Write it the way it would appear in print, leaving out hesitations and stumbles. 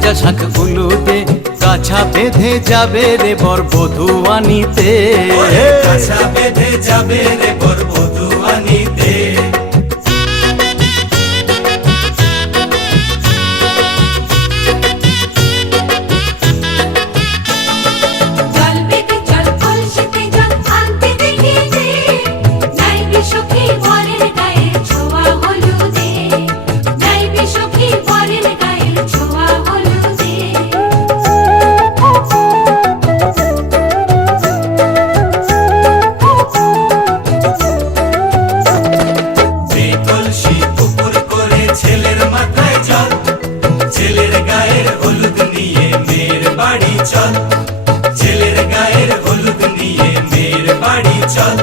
ভাজা শাক উলুদে কাছা বেঁধে যাবে রে বর বধূ আনিতে। কাছা বেঁধে যাবে রে বর বধূ আনিতে। ছেলের গায়ের হলুদ নিয়ে মেয়ের বাড়ি চল, ছেলের গায়ের হলুদ নিয়ে মেয়ের বাড়ি চল।